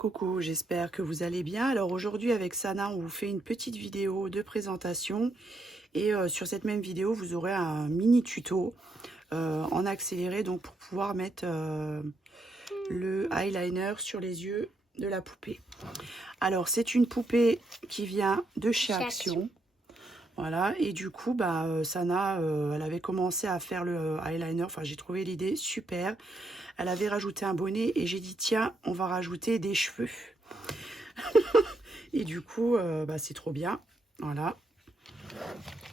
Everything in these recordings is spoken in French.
Coucou, j'espère que vous allez bien. Alors aujourd'hui avec Sana, on vous fait une petite vidéo de présentation et sur cette même vidéo, vous aurez un mini tuto en accéléré donc pour pouvoir mettre le eyeliner sur les yeux de la poupée. Alors c'est une poupée qui vient de chez Action. Voilà, et du coup, Sana, elle avait commencé à faire le eyeliner. Enfin, j'ai trouvé l'idée super. Elle avait rajouté un bonnet et j'ai dit, tiens, on va rajouter des cheveux. Et du coup, c'est trop bien. Voilà.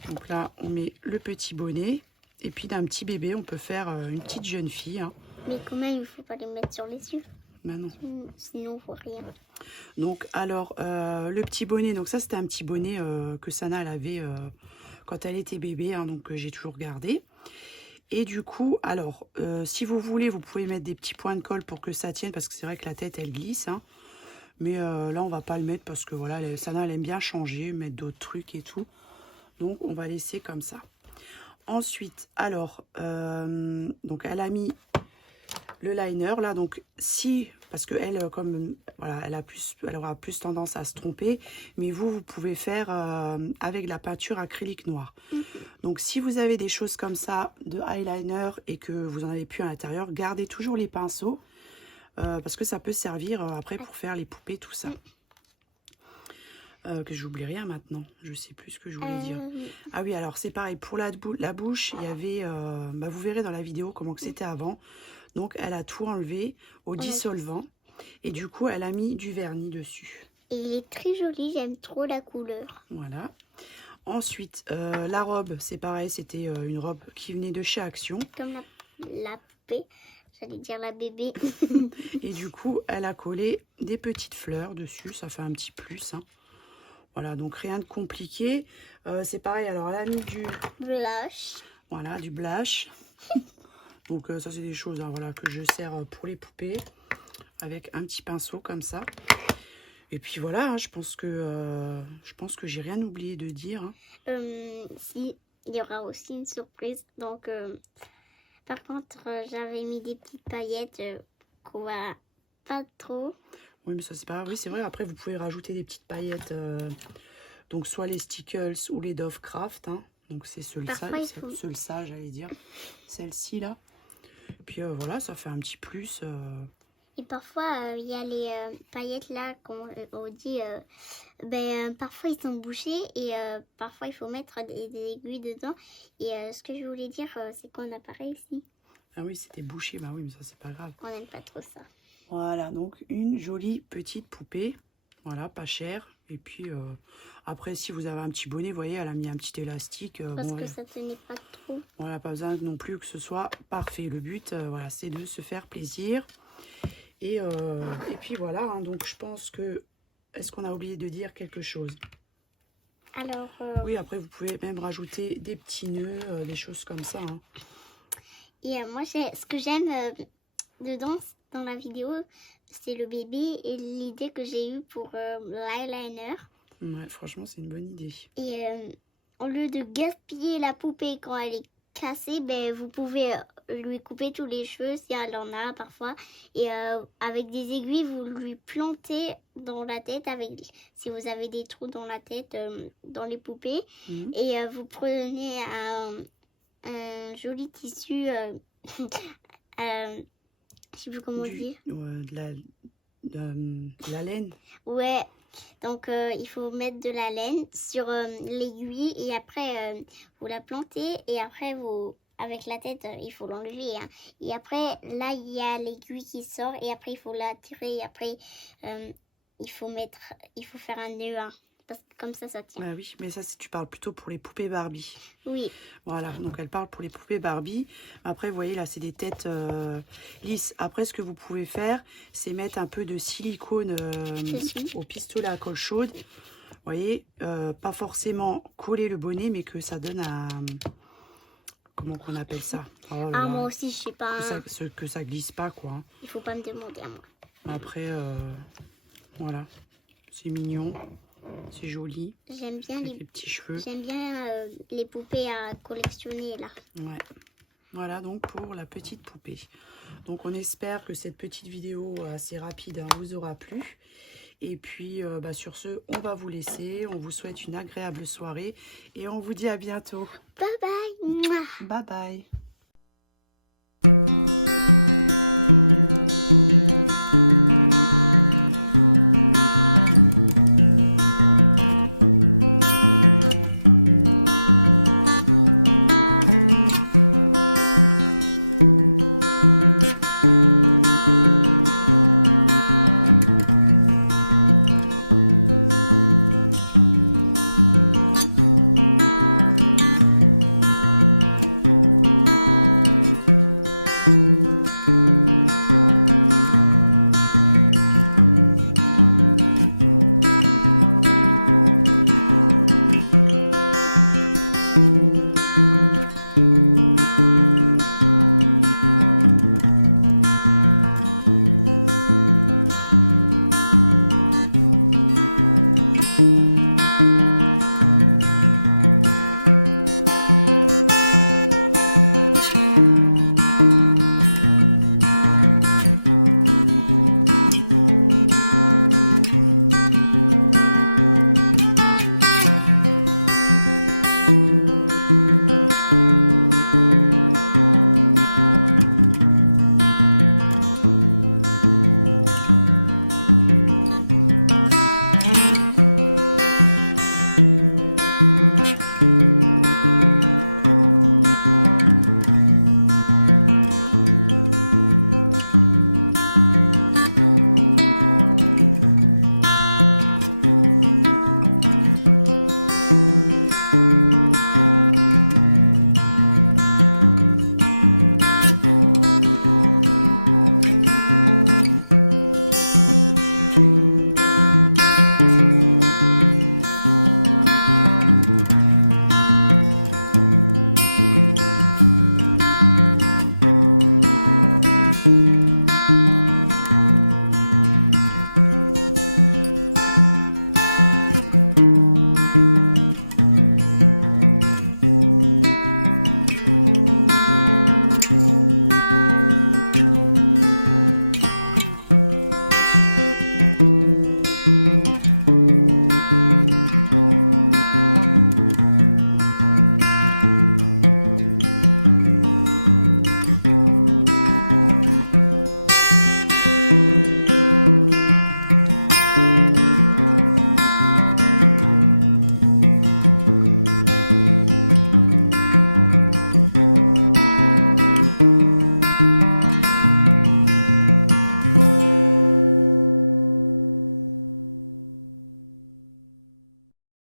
Donc là, on met le petit bonnet. Et puis d'un petit bébé, on peut faire une petite jeune fille. Hein. Mais quand même, il ne faut pas les mettre sur les yeux. Non. Sinon, on ne voit rien. Donc, alors, le petit bonnet. Donc ça, c'était un petit bonnet que Sana, elle avait quand elle était bébé. Hein, donc, j'ai toujours gardé. Et du coup, alors, si vous voulez, vous pouvez mettre des petits points de colle pour que ça tienne. Parce que c'est vrai que la tête, elle glisse. Hein. Mais là, on va pas le mettre parce que voilà, Sana, elle aime bien changer, mettre d'autres trucs et tout. Donc, on va laisser comme ça. Ensuite, alors, donc elle a mis le liner là. Donc, si, parce que elle, comme voilà, elle aura plus tendance à se tromper. Mais vous pouvez faire avec la peinture acrylique noire. Donc, si vous avez des choses comme ça de eyeliner et que vous en avez plus à l'intérieur, gardez toujours les pinceaux parce que ça peut servir après pour faire les poupées, tout ça. Que j'oublie rien maintenant. Je sais plus ce que je voulais dire. Ah oui, alors c'est pareil. Pour la bouche, il y avait... vous verrez dans la vidéo comment que c'était avant. Donc, elle a tout enlevé au dissolvant. Et du coup, elle a mis du vernis dessus. Et il est très joli. J'aime trop la couleur. Voilà. Ensuite, la robe, c'est pareil. C'était une robe qui venait de chez Action. Comme la poupée. J'allais dire la bébé. Et du coup, elle a collé des petites fleurs dessus. Ça fait un petit plus, hein. Voilà, donc rien de compliqué. C'est pareil, alors elle a mis du... Blush. Voilà, du blush. Donc ça, c'est des choses voilà, que je sers pour les poupées. Avec un petit pinceau comme ça. Et puis voilà, hein, je pense que j'ai rien oublié de dire. Hein. Si, il y aura aussi une surprise. Donc, par contre, j'avais mis des petites paillettes qu'on va pas trop. Oui, mais ça, c'est pas grave. Oui, c'est vrai. Après, vous pouvez rajouter des petites paillettes. Donc, soit les Stickles ou les Dove Craft. Hein. Donc, c'est celle-là, j'allais dire. Celle-ci, là. Et puis, voilà, ça fait un petit plus. Et parfois, il y a les paillettes là, comme on dit, parfois ils sont bouchés et parfois il faut mettre des aiguilles dedans. Et ce que je voulais dire, c'est qu'on n'a pas réussi. Ah oui, c'était bouché. Bah oui, mais ça, c'est pas grave. On n'aime pas trop ça. Voilà, donc une jolie petite poupée. Voilà, pas chère. Et puis, après, si vous avez un petit bonnet, vous voyez, elle a mis un petit élastique. Parce que ça tenait pas trop. Voilà, pas besoin non plus que ce soit parfait. Le but, voilà, c'est de se faire plaisir. Et puis voilà, hein, donc je pense que... Est-ce qu'on a oublié de dire quelque chose? Alors... Oui, après, vous pouvez même rajouter des petits nœuds, des choses comme ça. Hein. Et moi, ce que j'aime dedans, dans la vidéo, c'est le bébé et l'idée que j'ai eue pour l'eyeliner. Ouais, franchement, c'est une bonne idée. Et au lieu de gaspiller la poupée quand elle est cassée, vous pouvez lui couper tous les cheveux si elle en a parfois. Et avec des aiguilles, vous lui plantez dans la tête, si vous avez des trous dans la tête, dans les poupées. Et vous prenez un joli tissu, je sais plus comment dire. De la laine. Ouais. Donc, il faut mettre de la laine sur l'aiguille et après, vous la plantez et après, avec la tête, il faut l'enlever. Hein. Et après, là, il y a l'aiguille qui sort et après, il faut la tirer et après, il faut faire un nœud. Hein, parce que comme ça tient. Ah oui, mais ça, tu parles plutôt pour les poupées Barbie. Oui. Voilà, donc elle parle pour les poupées Barbie. Après, vous voyez, là, c'est des têtes lisses. Après, ce que vous pouvez faire, c'est mettre un peu de silicone au pistolet à colle chaude. Vous voyez, pas forcément coller le bonnet, mais que ça donne un... Comment qu'on appelle ça? Moi aussi, je sais pas. Que ça glisse pas, quoi. Hein. Il faut pas me demander à moi. Après, voilà, c'est mignon. C'est joli. J'aime bien les petits cheveux. J'aime bien les poupées à collectionner là. Ouais. Voilà donc pour la petite poupée. Donc on espère que cette petite vidéo assez rapide vous aura plu. Et puis sur ce, on va vous laisser. On vous souhaite une agréable soirée et on vous dit à bientôt. Bye bye. Mouah. Bye bye.